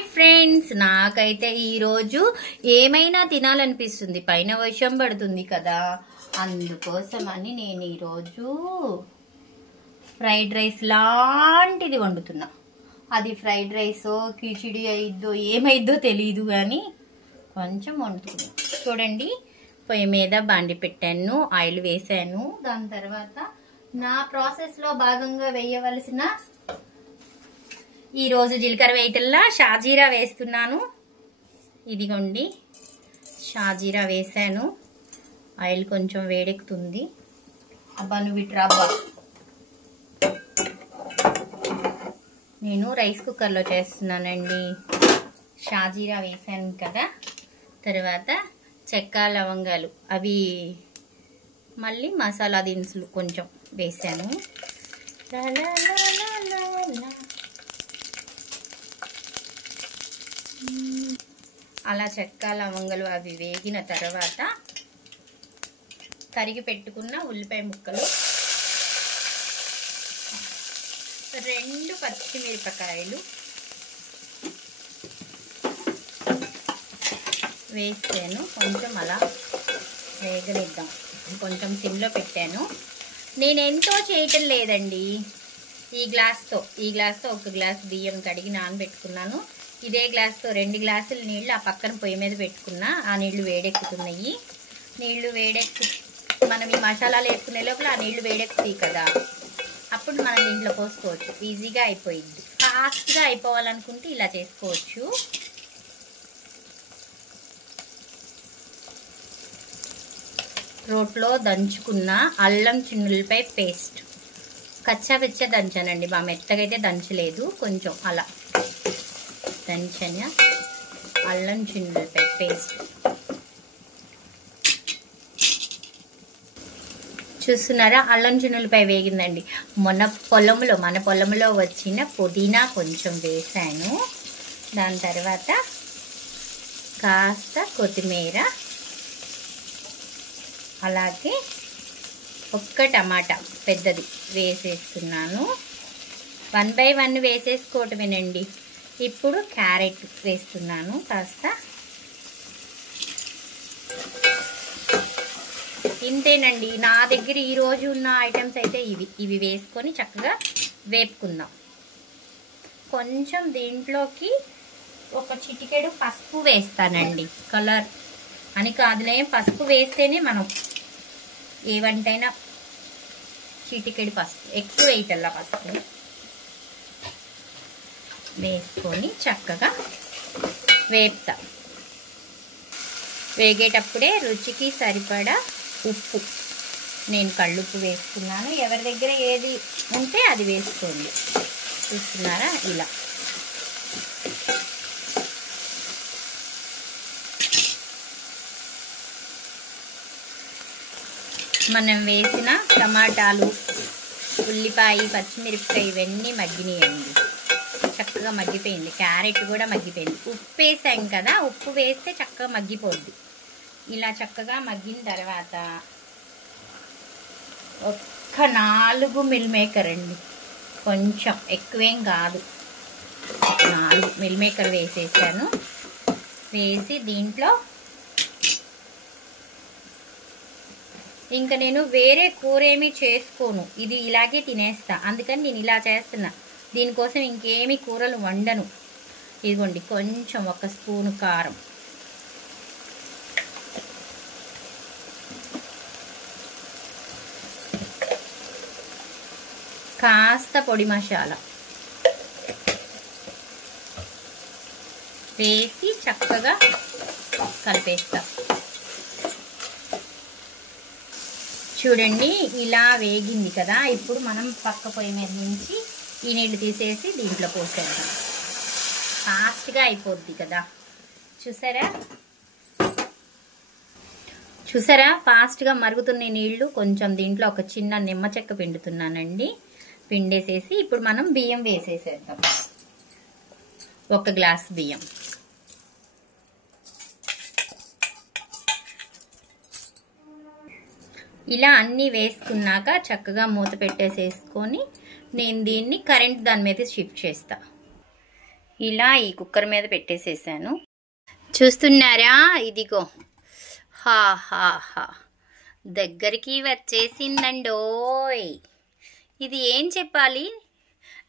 Hi friends, నాకైతే ఈరోజు ఏమైనా తినాలనిపిస్తుంది. పైన వర్షం పడుతుంది కదా, అందుకోసమని నేను ఈరోజు ఫ్రైడ్ రైస్ లాంటిది వండుతున్నా. అది ఫ్రైడ్ రైసో కిచిడి అయిద్దో ఏమైద్దో తెలీదు, కానీ కొంచెం వండుతున్నా. చూడండి, పొయ్యి మీద బాండి పెట్టాను, ఆయిల్ వేసాను. దాని తర్వాత నా ప్రాసెస్లో భాగంగా వేయవలసిన ఈరోజు జీలకర్ర వేయటల్లా షాజీరా వేస్తున్నాను. ఇదిగోండి, షాజీరా వేసాను. ఆయిల్ కొంచెం వేడెక్కుతుంది. అబ్బా నువ్వు ఇట్రా అబ్బా. నేను రైస్ కుక్కర్లో చేస్తున్నానండి. షాజీరా వేసాను కదా, తర్వాత చెక్క లవంగాలు అవి మళ్ళీ మసాలా దినుసులు కొంచెం వేసాను. అలా చెక్క లవంగలు అవి వేగిన తర్వాత తరిగి పెట్టుకున్న ఉల్లిపాయ ముక్కలు, 2 పచ్చిమిరపకాయలు వేసాను. కొంచెం అలా వేగనిద్దాం. కొంచెం సిమ్లో పెట్టాను. నేను ఎంతో చేయటం లేదండి. ఈ గ్లాస్తో 1 గ్లాస్ బియ్యం కడిగి నానబెట్టుకున్నాను. ఇదే గ్లాస్తో 2 గ్లాసులు నీళ్ళు ఆ పక్కన పొయ్యి మీద పెట్టుకున్నా. ఆ నీళ్లు వేడెక్కుతున్నాయి. నీళ్లు వేడెక్కి మనం ఈ మసాలాలు వేసుకునే లోపల ఆ నీళ్లు వేడెక్కుతాయి కదా, అప్పుడు మనం దీంట్లో పోసుకోవచ్చు. ఈజీగా అయిపోయింది. ఫాస్ట్గా అయిపోవాలనుకుంటే ఇలా చేసుకోవచ్చు. రోట్లో దంచుకున్న అల్లం చిన్నులపై పేస్ట్, కచ్చాపిచ్చ దంచానండి, బాగా మెత్తగా అయితే దంచలేదు. కొంచెం అలా దంచన అల్లం చిన్నులపై పేస్ట్ చూస్తున్నారా, అల్లం చిన్నులపై వేగిందండి. మన పొలంలో వచ్చిన పుదీనా కొంచెం వేసాను. దాని తర్వాత కాస్త కొత్తిమీర, అలాగే 1 టమాటా పెద్దది వేసేస్తున్నాను. 1 by 1 వేసేసుకోవటమేనండి. ఇప్పుడు క్యారెట్ వేస్తున్నాను కాస్త. ఇంతేనండి, నా దగ్గర ఈరోజు ఉన్న ఐటమ్స్ అయితే ఇవి వేసుకొని చక్కగా వేపుకుందాం. కొంచెం దీంట్లోకి 1 చిటికెడు పసుపు వేస్తానండి. కలర్ అని కాదులే, పసుపు వేస్తేనే మనం ఏ వంటైనా. చిటికెడు పసుపు, ఎక్కువ వేయటల్లా పసుపు వేసుకొని చక్కగా వేపుతా. వేగేటప్పుడే రుచికి సరిపడా ఉప్పు, నేను కళ్ళుప్పు వేసుకున్నాను. ఎవరి దగ్గర ఏది ఉంటే అది వేసుకోండి. చూస్తున్నారా, ఇలా మనం వేసిన టమాటాలు, ఉల్లిపాయ, పచ్చిమిరపకాయ ఇవన్నీ మగ్గినాయండి. చక్కగా మగ్గిపోయింది. క్యారెట్ కూడా మగ్గిపోయింది. ఉప్పు వేసాం కదా, ఉప్పు వేస్తే చక్కగా మగ్గిపోద్ది. ఇలా చక్కగా మగ్గిన తర్వాత 4 మిల్ మేకర్ అండి, కొంచెం ఎక్కువేం కాదు, 4 మిల్ మేకర్ వేసేసాను. వేసి దీంట్లో ఇంకా నేను వేరే కూర ఏమీ చేసుకోను, ఇది ఇలాగే తినేస్తా. అందుకని నేను ఇలా చేస్తున్నా. దీనికోసం ఇంకేమీ కూరలు వండను. ఇదిగోండి, కొంచెం 1 స్పూను కారం, కాస్త పొడి మసాలా వేసి చక్కగా కలిపేస్తా. చూడండి, ఇలా వేగింది కదా. ఇప్పుడు మనం పక్క పొయ్యి మీద నుంచి ఈ నీళ్ళు తీసేసి దీంట్లో పోసేద్దాం. ఫాస్ట్గా అయిపోద్ది కదా. చూసారా ఫాస్ట్గా మరుగుతున్న నీళ్లు. కొంచెం దీంట్లో 1 చిన్న నిమ్మ చెక్క పిండుతున్నానండి. పిండేసేసి ఇప్పుడు మనం బియ్యం వేసేసేద్దాం. 1 గ్లాస్ బియ్యం, ఇలా అన్నీ వేసుకున్నాక చక్కగా మూత పెట్టేసేసుకొని నేను దీన్ని కరెంట్ దాని మీద షిఫ్ట్ చేస్తా. ఇలా ఈ కుక్కర్ మీద పెట్టేసేసాను. చూస్తున్నారా, ఇదిగో హా హా హా దగ్గరికి వచ్చేసిందండోయ్. ఇది ఏం చెప్పాలి,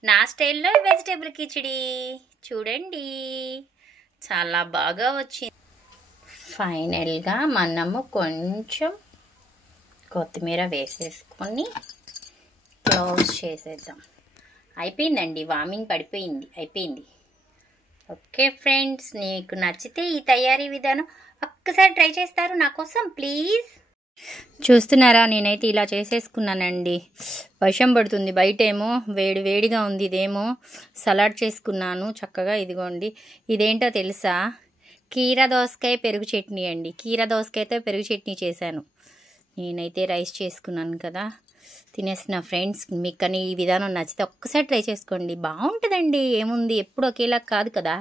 నా స్టైల్లో వెజిటేబుల్ కిచిడి చూడండి, చాలా బాగా వచ్చింది. ఫైనల్గా మనము కొంచెం కొత్తిమీర వేసేసుకొని క్లోజ్ చేసేద్దాం. అయిపోయిందండి, వార్మింగ్ పడిపోయింది, అయిపోయింది. ఓకే ఫ్రెండ్స్, నీకు నచ్చితే ఈ తయారీ విధానం ఒక్కసారి ట్రై చేస్తారు నా కోసం ప్లీజ్. చూస్తున్నారా, నేనైతే ఇలా చేసేసుకున్నానండి. వర్షం పడుతుంది, బయటేమో వేడి వేడిగా ఉంది, ఇదేమో సలాడ్ చేసుకున్నాను చక్కగా. ఇదిగోండి, ఇదేంటో తెలుసా, కీరా దోసకాయ పెరుగు చట్నీ అండి. కీరా దోసకాయతో పెరుగు చట్నీ చేశాను. నేనైతే రైస్ చేసుకున్నాను కదా, తినేసిన ఫ్రెండ్స్. మీకు కానీ ఈ విధానం నచ్చితే ఒక్కసారి ట్రై చేసుకోండి, బాగుంటుందండి. ఏముంది, ఎప్పుడు ఒకేలా కాదు కదా.